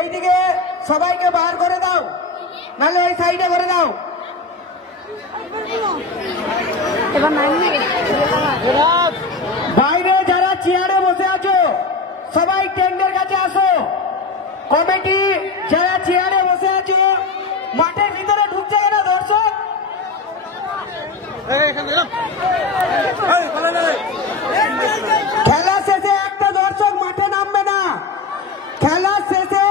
এইদিকে সবাইকে বার করে দাও, নাহলে ওই সাইডে করে দাও। বাইরে যারা চেয়ারে বসে আছো সবাই টেন্টের কাছে আসো। কমিটি যারা চেয়ারে বসে আছো মাঠের ভিতরে ঢুকছে না দর্শক। খেলা শেষে একটা দর্শক মাঠে নামবে না, খেলা শেষে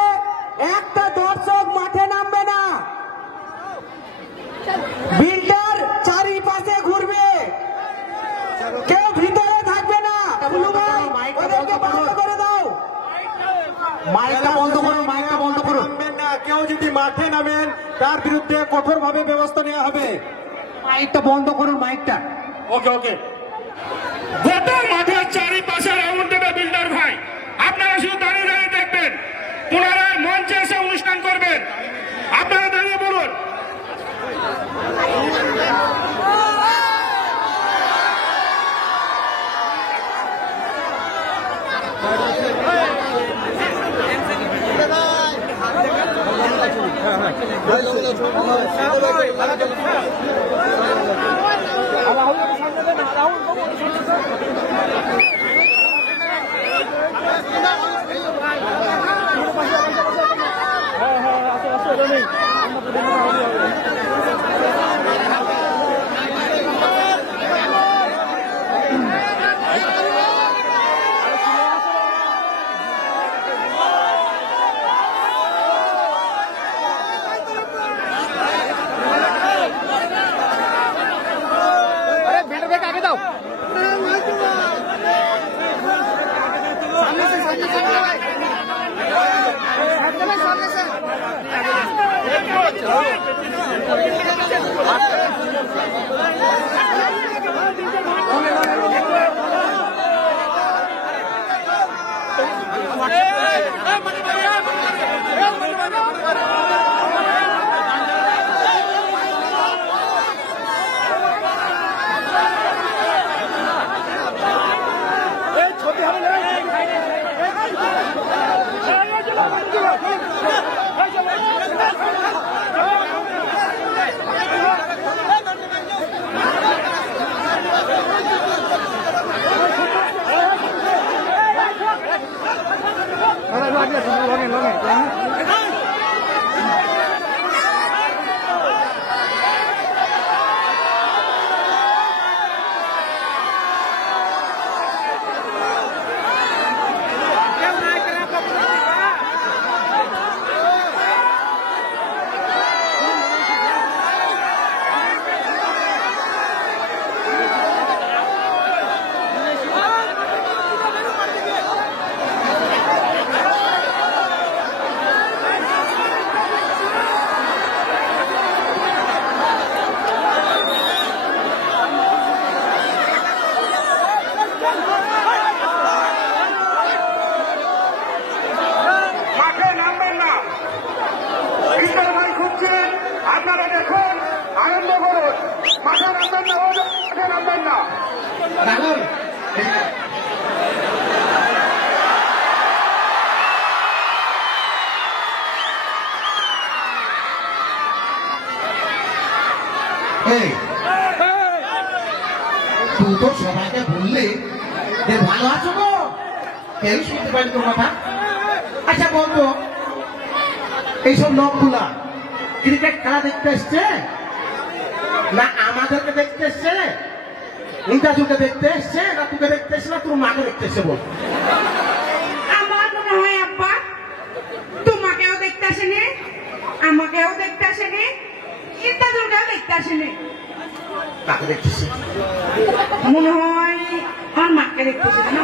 একটা দর্শক মাঠে নামবে না। বিল্ডার চারিপাশে ঘুরবে, কেউ ভিতরে থাকবে না। ওদেরকে বন্ধ করে দাও, মাইকটা বন্ধ করুন, মাইকটা বন্ধ করুন। কেউ যদি মাঠে নামেন তার বিরুদ্ধে কঠোরভাবে ব্যবস্থা নেওয়া হবে। মাইকটা বন্ধ করুন, মাইকটা। ওকে ওকে। গোটা মাঠের চারিপাশে রাউন্ড দেবে বিল্ডার ভাই, আপনারা শুধু দাঁড়িয়ে দাঁড়িয়ে দেখবেন, পুনরায় মঞ্চে এসে অনুষ্ঠান করবেন। আপনারা দাঁড়িয়ে বলুন। আপনারা দেখুন, আনন্দ করুন, মাঠে নামবেন না। তুই তো সবাইকে বললি যে ভালো আছো গো, কেউ শুনতে পারি তোর কথা। আচ্ছা বলতো, এইসব লোকগুলা ক্রিকেট খেলা দেখতে এসছে না আমাদেরকে দেখতে এসছে, ইন্টারভিউকে দেখতে এসছে না তোকে দেখতে এসছে না তোর মাকে দেখতে এসছে? বল। আমার মনে হয় আব্বা তোমাকেও দেখতে আসেনি, আমাকেও দেখতে আসেনি, ইন্টারভিউটাও দেখতে আসেনি। কাকে দেখতেছি? মনে হয় আমার মাকে দেখতেছে না।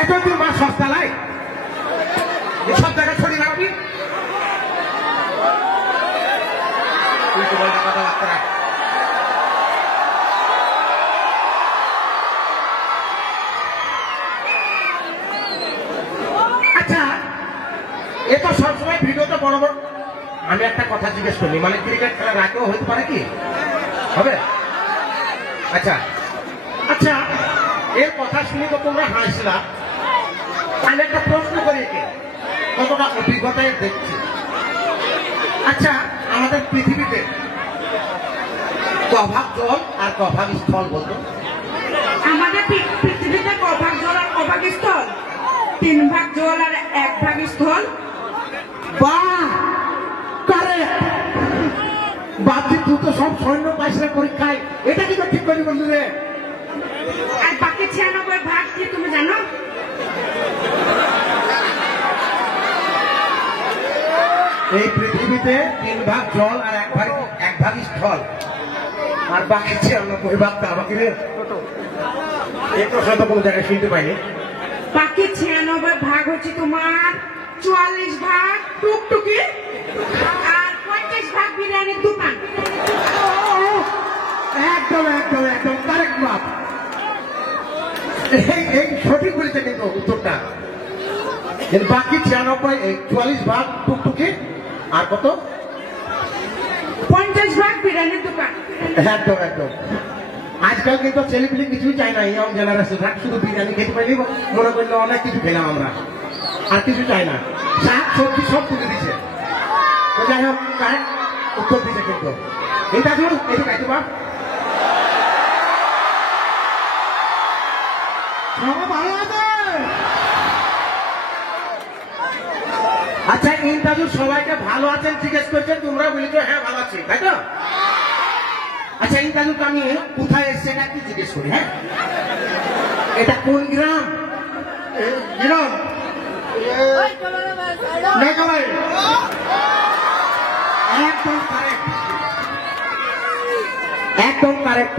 এখন তুই মা সস্তা লাই সব জায়গায় ছড়িয়ে বেড়াবি। তুই তো বলতে কথাবার্তা রাখ। আচ্ছা এ তো সবসময় ভিডিওতে বড় বড়, আমি একটা কথা জিজ্ঞেস করি, মানে ক্রিকেট খেলার আগেও হতে পারে কি হবে? আচ্ছা আচ্ছা এর কথা শুনে তো তোমরা হাসলা, আমি একটা প্রশ্ন করি একে, কতটা অভিজ্ঞতা এর দেখছি। আচ্ছা, আমাদের পৃথিবীতে কভাগ জল আর কভাগ স্থল বলতো? আমাদের পৃথিবীতে কভাগ জল আর কভাগ স্থল, 3 ভাগ জল আর 1 ভাগ স্থল। বাহ, কারেক্ট। বাপজি, তুই তো সব সৈন্য পাইছিস পরীক্ষায়, এটা কিন্তু ঠিক করি বন্ধু রে। আর বাকি 96 ভাগ কি তুমি জানো? এই পৃথিবীতে 3 ভাগ জল আর 1 ভাগ স্থল, আর বাকি 96 ভাগটা আমাকে রে। এই প্রশ্নটা কোনো জায়গায় শুনতে পাইনি। বাকি 96 ভাগ হচ্ছে তোমার 44 ভাগ টুকটুকি আর 50 ভাগ বিরিয়ানির দোকান। একদম একদম একদম কারেক্ট বাপ। এই সঠিক বলেছে কিন্তু উত্তরটা। এর বাকি 44 ভাগ টুকটুকি আর কত? 50 ভাগ বিরিয়ানির দোকান। একদম একদম। আজকাল কিন্তু ছেলেপিলে কিছুই চাই না, ইয়ং জেনারেশন শুধু বিরিয়ানি খেতে পাইনি, মনে করলে অনেক কিছু খেলাম আমরা, আর কিছু চাই না। শাক সবজি সব তুলে দিচ্ছে। তো যাই হোক, কারেক্ট উত্তর দিচ্ছে কিন্তু। এটা ধরুন, এটা খাইতে পার ভালো আছে। আচ্ছা, ইন্টারভিউ সবাইকে ভালো আছেন জিজ্ঞেস করছেন, তোমরা বলেছো হ্যাঁ ভালো আছি, তাই তো? আচ্ছা, ইন্টারভিউটা আমি কোথায় এসছে এটা কি জিজ্ঞেস করি। হ্যাঁ, এটা কোন গ্রাম? গ্রাম মেঘালয়। একদম কারেক্ট, একদম কারেক্ট।